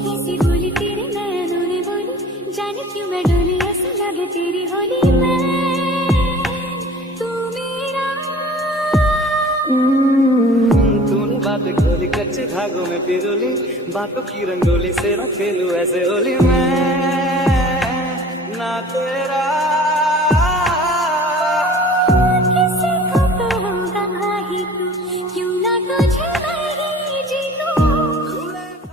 हंसी बोली तेरे नैनों ने बोली, जाने क्यों मैं डोली ऐसा लगे तेरी होली में तू मेरा। तूने बातें खोली कच्चे धागों में पिरोली, बातों की रंगोली से न खेलूं ऐसे होली मैं ना तेरा।